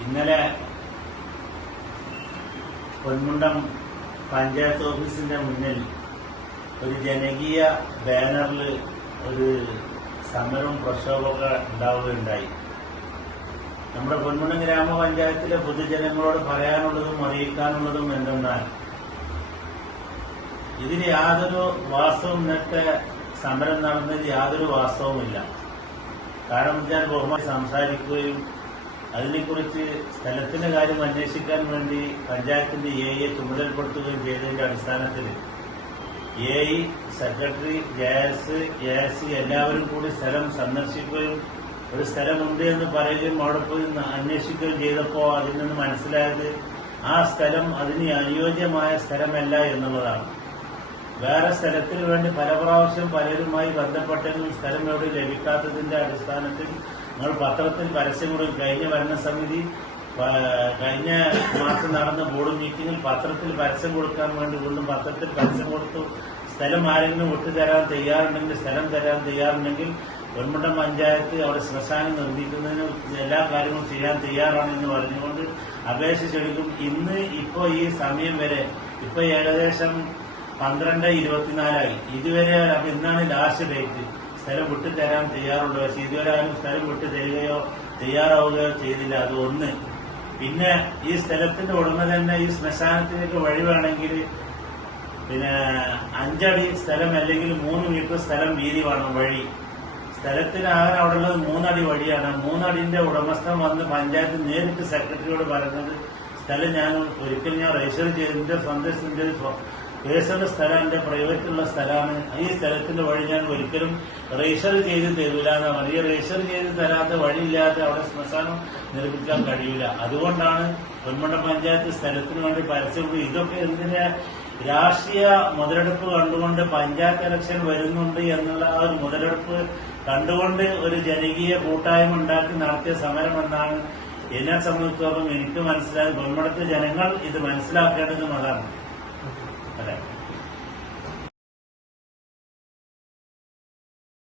ഇന്നലെ പൊന്മുണ്ടം പഞ്ചായത്ത് ഓഫീസിന്റെ മുന്നിൽ ഒരു ജനകീയ ബാനറിൽ ഒരു സമരവും പ്രക്ഷോഭമൊക്കെ ഉണ്ടാവുകയുണ്ടായി. നമ്മുടെ പൊന്മുണ്ടം ഗ്രാമപഞ്ചായത്തിലെ പൊതുജനങ്ങളോട് പറയാനുള്ളതും അറിയിക്കാനുള്ളതും എന്തെന്നാൽ ഇതിന് യാതൊരു വാസ്തവം ഇന്നത്തെ സമരം നടന്നതിൽ യാതൊരു വാസ്തവുമില്ല കാരണം ഞാൻ ബഹുമാനി സംസാരിക്കുകയും അതിനെക്കുറിച്ച് സ്ഥലത്തിന്റെ കാര്യം അന്വേഷിക്കാൻ വേണ്ടി പഞ്ചായത്തിന്റെ എ ഐയെ ചുമതലപ്പെടുത്തുകയും ചെയ്തതിന്റെ അടിസ്ഥാനത്തിൽ A I secretary J S A S എല്ലാവരും കൂടി സ്ഥലം സന്ദർശിക്കുകയും ഒരു സ്ഥലമുണ്ട് എന്ന് പറയുകയും അവിടെ പോയി അന്വേഷിക്കുകയും ചെയ്തപ്പോൾ അതിൽ നിന്ന് മനസ്സിലായത് ആ സ്ഥലം അതിന് അനുയോജ്യമായ സ്ഥലമല്ല എന്നുള്ളതാണ്. വേറെ സ്ഥലത്തിന് വേണ്ടി പല പ്രാവശ്യം പലരുമായി ബന്ധപ്പെട്ടെങ്കിലും സ്ഥലം എവിടെ ലഭിക്കാത്തതിന്റെ അടിസ്ഥാനത്തിൽ നിങ്ങൾ പത്രത്തിൽ പരസ്യം കൊടുക്കും കഴിഞ്ഞ ഭരണസമിതി കഴിഞ്ഞ മാസം നടന്ന ബോർഡ് മീറ്റിംഗിൽ പത്രത്തിൽ പരസ്യം കൊടുക്കാൻ വേണ്ടി വീണ്ടും പത്രത്തിൽ പരസ്യം കൊടുത്തു. സ്ഥലം ആരെങ്കിലും ഒട്ടുതരാൻ തയ്യാറുണ്ടെങ്കിൽ സ്ഥലം തരാൻ തയ്യാറുണ്ടെങ്കിൽ പൊന്മുട്ടം പഞ്ചായത്ത് അവിടെ ശ്മശാനം നിർമ്മിക്കുന്നതിന് എല്ലാ കാര്യങ്ങളും ചെയ്യാൻ തയ്യാറാണെന്ന് പറഞ്ഞുകൊണ്ട് അപേക്ഷിച്ചെടുക്കും ഇന്ന് ഇപ്പോൾ ഈ സമയം വരെ ഇപ്പൊ ഏകദേശം പന്ത്രണ്ട് ഇരുപത്തിനാലായി. ഇതുവരെ ഇന്നാണ് ലാസ്റ്റ് ഡേറ്റ് സ്ഥലം വിട്ടു തരാൻ ചെയ്യാറുണ്ട് പക്ഷെ ഇതുവരെ ആരും സ്ഥലം വിട്ടു തരികയോ തയ്യാറാവുകയോ ചെയ്തില്ല. അത് ഒന്ന്. പിന്നെ ഈ സ്ഥലത്തിന്റെ ഉടമ തന്നെ ഈ ശ്മശാനത്തിലേക്ക് വഴി വേണമെങ്കിൽ പിന്നെ അഞ്ചടി സ്ഥലം അല്ലെങ്കിൽ മൂന്ന് മീറ്റർ സ്ഥലം വീതി വേണം വഴി. സ്ഥലത്തിന് ആകെ അവിടെ ഉള്ളത് മൂന്നടി വഴിയാണ്. മൂന്നടിന്റെ ഉടമസ്ഥൻ വന്ന് പഞ്ചായത്ത് നേരിട്ട് സെക്രട്ടറിയോട് പറയുന്നത് സ്ഥലം ഞാൻ ഒരിക്കൽ ഞാൻ രജിസ്റ്റർ ചെയ്തതിന്റെ സ്വന്തത്തിന്റെ പേഴ്സണൽ സ്ഥലം എന്റെ പ്രൈവറ്റുള്ള സ്ഥലമാണ്. ഈ സ്ഥലത്തിന്റെ വഴി ഞാൻ ഒരിക്കലും രജിസ്റ്റർ ചെയ്ത് തരൂല. എന്നാ പറയുക ഈ രജിസ്റ്റർ ചെയ്ത് തരാത്ത വഴിയില്ലാതെ അവിടെ ശ്മശാനം നിർമ്മിക്കാൻ കഴിയില്ല അതുകൊണ്ടാണ് പൊന്മണ്ട പഞ്ചായത്ത് സ്ഥലത്തിന് വേണ്ടി പരസ്യം ഇതൊക്കെ എന്തിനാ രാഷ്ട്രീയ മുതലെടുപ്പ് കണ്ടുകൊണ്ട് പഞ്ചായത്ത് ഇലക്ഷൻ വരുന്നുണ്ട് എന്നുള്ള ആ ഒരു മുതലെടുപ്പ് കണ്ടുകൊണ്ട് ഒരു ജനകീയ കൂട്ടായ്മ ഉണ്ടാക്കി നടത്തിയ സമരം എന്നാണ് എന്നെ സംബന്ധിച്ചിടത്തോളം എനിക്ക് മനസ്സിലായത്. പൊന്മുടത്തെ ജനങ്ങൾ ഇത് മനസ്സിലാക്കേണ്ടതും അതാണ്. അതെ